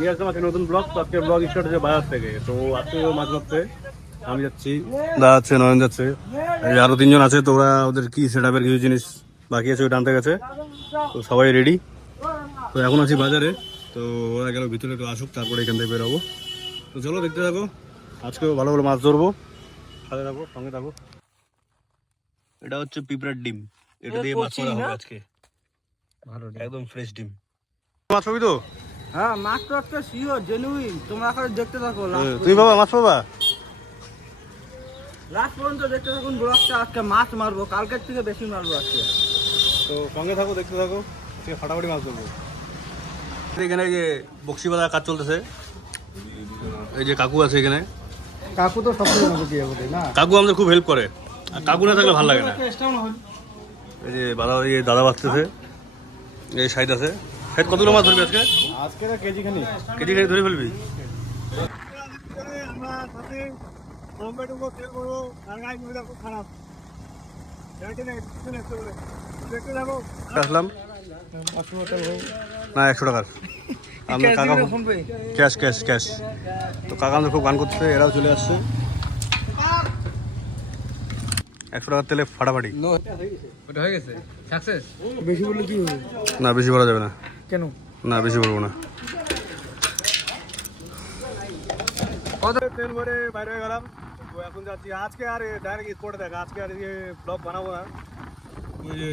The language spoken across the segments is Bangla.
নিয়ে আসলাম আজকে নতুন ব্লগ। তো আজকে ব্লগ স্টার্ট হচ্ছে বাজার থেকে। তো আজকে মাছ ধরতে আমি যাচ্ছি, দা যাচ্ছে, নয়ন যাচ্ছে, আরো তিনজন আছে। তো ওরা ওদের কি সেট আপের কিছু জিনিস বাকি আছে ওই টানতে গেছে। তো সবাই রেডি। তো এখন আছি বাজারে। তো ওরা গেল ভিতরে, একটু আসুক তারপরে এখান থেকে বেরোবো। তো চলো দেখতে থাকো, আজকেও ভালো ভালো মাছ ধরবো। সাথে থাকো, সঙ্গে থাকো। এটা হচ্ছে পিঁপড়ার ডিম, এটা দিয়ে মাছ ধরা হবে আজকে। ভালো, একদম ফ্রেশ ডিম। মাছ পাবি তো? হ্যাঁ, মাছ তো আজকে শিওর জেনুইন। তোমরা এখন দেখতে থাকো, তুমি বাবা মাছ পাবা? লাস্ট পর্যন্ত দেখতে থাকুন ব্লগটা। আজকে মাছ মারবো, কালকের থেকে বেশি মারবো আজকে। তো সঙ্গে থাকো, দেখতে থাকো, আজকে ফাটাফাটি মাছ ধরবো। এখানে এই যে বক্সিবাজার কাজ চলতেছে, এই যে কাকু আছে এখানে। কাকু তো সবথেকে মজা দিয়ে বলে না, কাকু আমাদের খুব হেল্প করে, আর কাকু না থাকলে ভালো লাগে না। এই যে দাদা বাঁচতেছে, এই সাইড আছে। সাইড কতগুলো মাছ ধরবি আজকে? আজকে কেজি খানি ধরে ফেলবি। আসলাম না 100 টাকার। আমি কাকা ক্যাশ ক্যাশ ক্যাশ। তো কাকা আমাদের খুব গান করতেছে, এরাও চলে আসছে। 100 টাকার তেলে ফাটাফাটি। ওটা হয়ে গেছে সাকসেস। বেশি বললে কি হবে? না বেশি বলা যাবে না। কেন? না বেশি বলবো না। তেল ভরে বাইরে হয়ে গেলাম। তো এখন যাচ্ছি আজকে, আর ডাইরেক্ট স্পটে দেখা। আজকে আর ব্লগ বানাবো না। ওই যে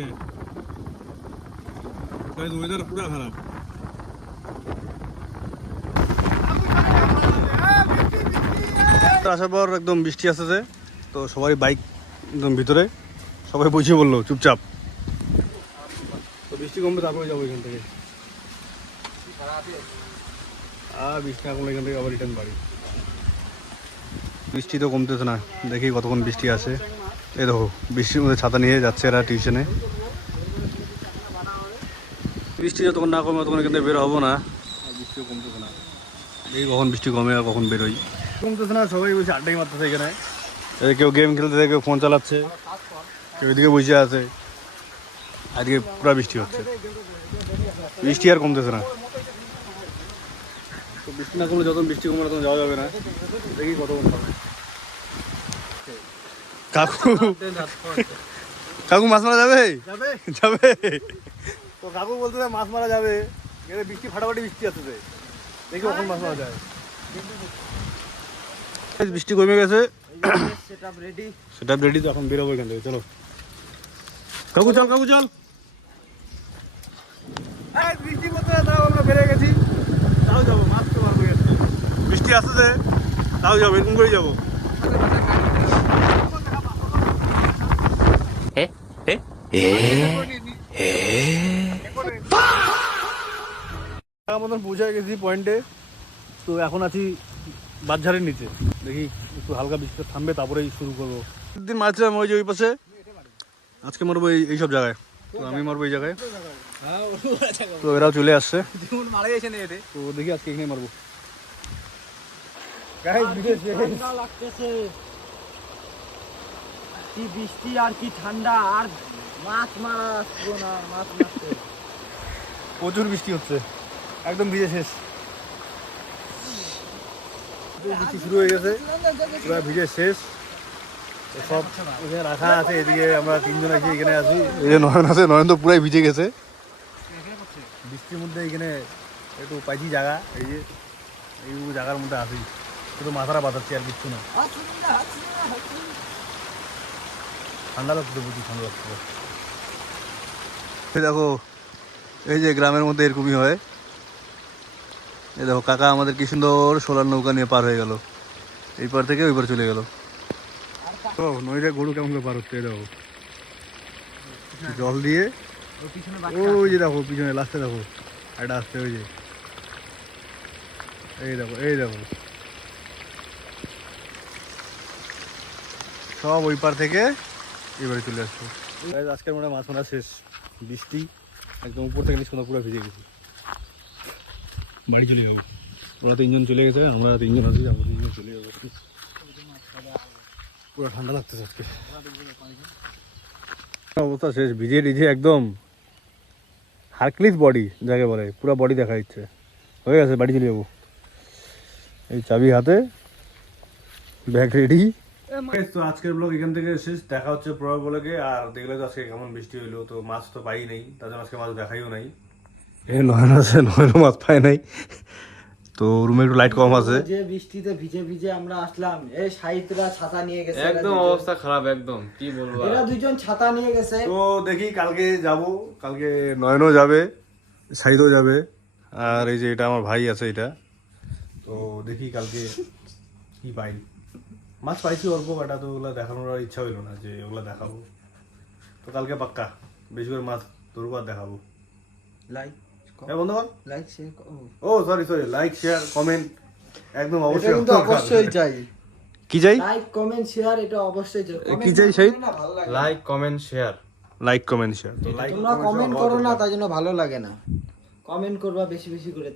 ওয়েদার পুরো খারাপ। আসার পর একদম বৃষ্টি আসতেছে। তো সবাই বাইক একদম ভিতরে, সবাই বসিয়ে বললো চুপচাপ। তো বৃষ্টি কমবে তারপরে যাবো এখান থেকে। আর বৃষ্টি না কমলে এখান থেকে আবার রিটার্ন বাড়ি। বৃষ্টি তো কমতেছে না, দেখি কতক্ষণ বৃষ্টি আসে। এই দেখো বৃষ্টির মধ্যে ছাতা নিয়ে যাচ্ছে এরা টিউশনে। বৃষ্টি যতক্ষণ না কমে ততক্ষণ এখান থেকে বের হবো না। আর বৃষ্টিও কমতেছে না, দেখি কখন বৃষ্টি কমে আর কখন বেরোই। কমতেছে না, সবাই বসে আড্ডাই মারতেছে এখানে। কেউ গেম খেলতেছে, কেউ ফোন চালাচ্ছে, কেউ এদিকে বসে আছে। আজকে পুরো বৃষ্টি হচ্ছে, বৃষ্টি আর কমতেছে না। তো বৃষ্টি না কমলে যখন বৃষ্টি কমে তখন যাওয়া যাবে না। দেখি কতক্ষণ হবে। কাকু কাকু মাছ মারা যাবে? যাবে। তো কাকু বলতে মাছ মারা যাবে, বৃষ্টি ফাটাফাটি বৃষ্টি আসতেছে, দেখি কখন মাছ মারা যায়। বৃষ্টি কমে গেছে, সেটআপ রেডি। তো এখন বেরোবো এখান থেকে। চলো কাকু চল, কাকু চল। বৃষ্টি করতে তাও আমরা বেড়ে গেছি, তাও যাবো মাছ তো মারবো। বৃষ্টি আসতেছে তাও যাবো, এরকম করেই যাবো। মতন পৌঁছে গেছি পয়েন্টে। তো এখন আছি বাঁশঝাড়ের নিচে, দেখি একটু হালকা বৃষ্টি থামবে তারপরেই শুরু করবো। দিন মারছিলাম ওই যে ওই পাশে, আজকে মারবো এইসব জায়গায়। তো আমি মারবো এই জায়গায়। তো এরাও চলে আসছে, তো দেখি আজকে এখানে মারবো। কি বৃষ্টি আর কি ঠান্ডা, আর মাছ মারা আসবো না। মাছ মারতে প্রচুর বৃষ্টি হচ্ছে, একদম ভিজে শেষ। বৃষ্টি শুরু হয়ে গেছে, পুরো ভিজে শেষ। সব এখানে রাখা আছে, এদিকে আমরা তিনজন আছি, এখানে আছি। এই যে নয়ন আছে, নয়ন তো পুরাই ভিজে গেছে বৃষ্টির মধ্যে। এখানে একটু পাইছি জায়গা, এই যে এই জায়গার মধ্যে আছি, শুধু মাথাটা বাঁধাচ্ছি আর কিচ্ছু না। ঠান্ডা লাগছে, প্রচুর ঠান্ডা লাগছে। দেখো এই যে গ্রামের মধ্যে এরকমই হয়। এই দেখো কাকা আমাদের কি সুন্দর সোলার নৌকা নিয়ে পার হয়ে গেল, এই পার থেকে ওই পার চলে গেল। তো নদীটা গরু কেমন করে পার হচ্ছে, দেখো জল দিয়ে। ওই যে দেখো পিছনে লাস্টে দেখো একটা আসছে, ওই যে এই দেখো, এই দেখো সব ওই পার থেকে এবারে চলে আসছে। আজকের মনে মাছ মারা শেষ, বৃষ্টি একদম উপর থেকে নিচ পুরো ভিজে গেছি। বাড়ি চলে যাবো, ওরা তিনজন চলে গেছে, আমরা তিনজন আছি, আমরা তিনজন চলে যাবো। পুরো ঠান্ডা লাগতেছে আজকে, অবস্থা শেষ, ভিজে টিজে একদম হারক্লিস বডি যাকে বলে, পুরো বডি দেখা যাচ্ছে। হয়ে গেছে, বাড়ি চলে যাবো। এই চাবি হাতে, ব্যাগ রেডি। তো আজকের ব্লগ এখান থেকে শেষ, দেখা হচ্ছে পরের ব্লগে। আর দেখলে তো আজকে কেমন বৃষ্টি হইলো, তো মাছ তো পাই নাই, তার জন্য আজকে মাছ দেখাইও নাই। এই নয়ন আছে, নয়নও মাছ পায় নাই, তো রুমে একটু লাইট কম আছে। যে বৃষ্টিতে ভিজে ভিজে আমরা আসলাম, এই সাহিত্যরা ছাতা নিয়ে গেছে, একদম অবস্থা খারাপ, একদম কি বলবো আর। এরা দুজন ছাতা নিয়ে গেছে। তো দেখি কালকে যাব, কালকে নয়নও যাবে, সাইদও যাবে, আর এই যে এটা আমার ভাই আছে এটা। তো দেখি কালকে কি পাই। মাছ পাইছি অল্প কাটা, তো ওগুলো দেখানোর আর ইচ্ছা হইলো না যে ওগুলো দেখাবো। তো কালকে পাক্কা বেশি করে মাছ ধরবো আর দেখাবো। লাইক হ্যাঁ বন্ধুগণ, লাইক শেয়ার ও সরি লাইক শেয়ার কমেন্ট একদম এটা অবশ্যই কিন্তু অবশ্যই চাই। কি চাই? লাইক কমেন্ট শেয়ার এটা অবশ্যই চাই। কি চাই সেই? ভালো লাগে। Like comment share. Like comment share. তো লাইক তোমরা কমেন্ট করো না, তাই জন্য ভালো লাগে না। কমেন্ট করবা বেশি বেশি করে।